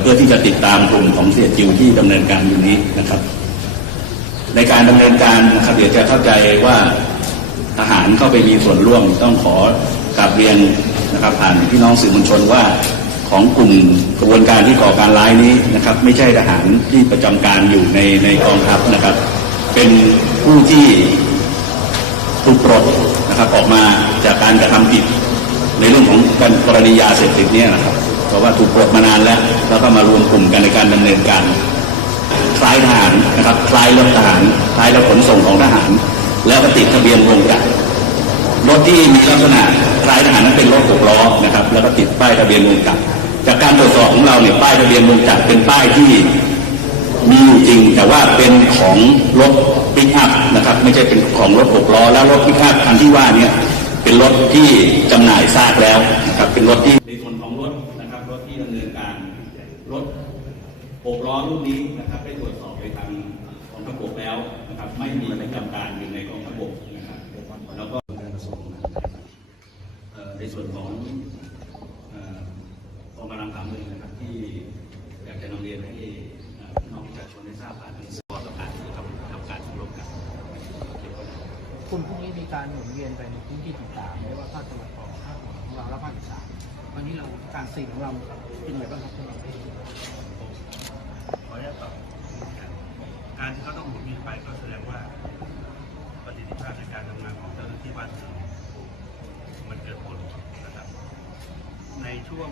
เพื่อที่จะติดตามกลุ่มของเสียจิวที่ดำเนินการอยู่นี้นะครับ ในการดำเนินการนะครับเดี๋ยวจะเข้าใจว่าทหารเข้าไปมีส่วนร่วมต้องขอกราบเรียนนะครับ ผ่านพี่น้องสื่อมวลชนว่าของกลุ่มกระบวนการที่ก่อการร้ายนี้นะครับ ไม่ใช่ทหารที่ประจำการอยู่ในในกองทัพนะครับ เป็นผู้ที่ถูกปลดนะครับออกมาจากการกระทำผิดในเรื่องของการกรณียาเสพติดเนี่ยนะครับ เพราะว่าถูกปลดมานานแล้ว แล้วก็มารวมกลุ่มกันในการดำเนินการ คล้ายทหารนะครับ คล้ายรถทหาร คล้ายรถขนส่งของทหาร แล้วก็ติดทะเบียนรวงจักรถที่มีลักษณะคล้ายทหารนั้นเป็นรถหกล้อนะครับ แล้วก็ติดป้ายทะเบียนรวงจักรจากการตรวจสอบของเราเนี่ยป้ายทะเบียนรวงจักรเป็นป้ายที่มีอยู่จริง แต่ว่าเป็นของรถปิกอัพนะครับ ไม่ใช่เป็นของรถหกล้อแล้วรถปิกอัพคันที่ว่าเนี่ย เป็นรถที่จำหน่ายซากแล้วนะครับเป็นรถที่ในส่วนของรถนะครับรถที่ดำเนินการรถหกล้อรุ่นนี้นะครับได้ตรวจสอบไปทางกองทัพบกแล้วนะครับ ไม่มีประจำการอยู่ในกองทัพบกนะครับแล้วก็การกระทรวงเอ่อในส่วนของเอ่อกองกำลังผาเมืองนะครับที่อยากจะนำเรียนให้เอ่อพี่น้องประชาชนได้ทราบผ่านทางสื่อต่อการที่ทำทำการร่วมกัน กลุ่มพวกนี้มีการหมุนเวียนไปในพื้นที่ต่างๆไม่ว่าภาคตะวันออกภาคเหนือของเราและภาคอีสานวันนี้เราการซีนของเราเป็นไงบ้างครับท่านรองขออนุญาตตอบการที่เขาต้องหมุนเวียนไปก็แสดงว่าประสิทธิภาพในการทำงานของเจ้าหน้าที่บ้านเมืองมันเกิดผลนะครับ ในช่วง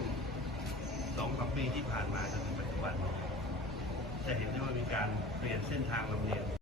สองสามปีที่ผ่านมาจนถึงปัจจุบันจะเห็นได้ว่ามีการเปลี่ยนเส้นทางลำเลียง